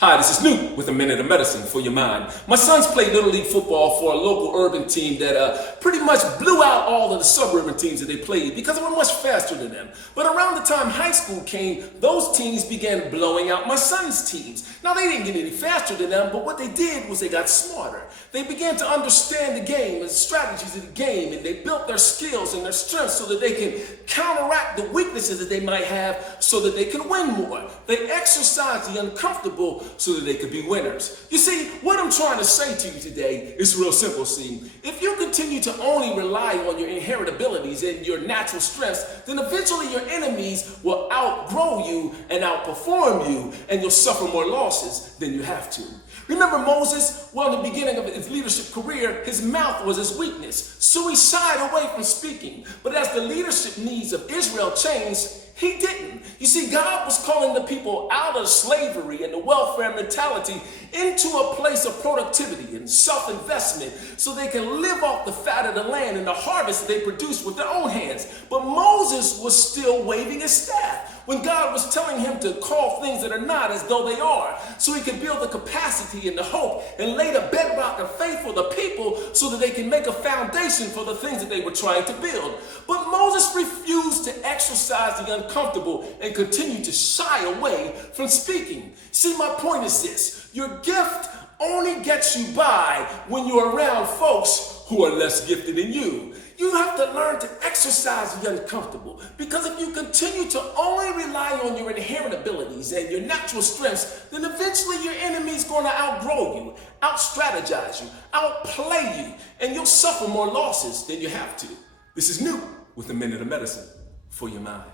Hi, this is Newt with a minute of medicine for your mind. My sons played Little League football for a local urban team that pretty much blew out all of the suburban teams that they played because they were much faster than them. But around the time high school came, those teams began blowing out my son's teams. Now, they didn't get any faster than them, but what they did was they got smarter. They began to understand the game and strategies of the game, and they built their skills and their strengths so that they can counteract the weaknesses that they might have so that they can win more. They exercised the uncomfortable so that they could be winners. You see, what I'm trying to say to you today is real simple, see. If you continue to only rely on your inherent abilities and your natural strengths, then eventually your enemies will outgrow you and outperform you, and you'll suffer more losses than you have to. Remember Moses? Well, in the beginning of his leadership career, his mouth was his weakness, so he shied away from speaking. But as the leadership needs of Israel changed, he didn't. You see, God was calling the people out of slavery and the welfare mentality into a place of productivity and self-investment so they can live off the fat of the land and the harvest they produce with their own hands. But Moses was still waving his staff when God was telling him to call things that are not as though they are, so he could build the capacity and the hope and lay the bedrock of faith for the people so that they can make a foundation for the things that they were trying to build. But Moses refused to exercise the uncomfortable and continued to shy away from speaking. See, my point is this: your gift only gets you by when you're around folks who are less gifted than you. You have to learn to exercise the uncomfortable, because if you continue to only rely on your inherent abilities and your natural strengths, then eventually your enemy's going to outgrow you, out-strategize you, outplay you, and you'll suffer more losses than you have to. This is Newt with a minute of medicine for your mind.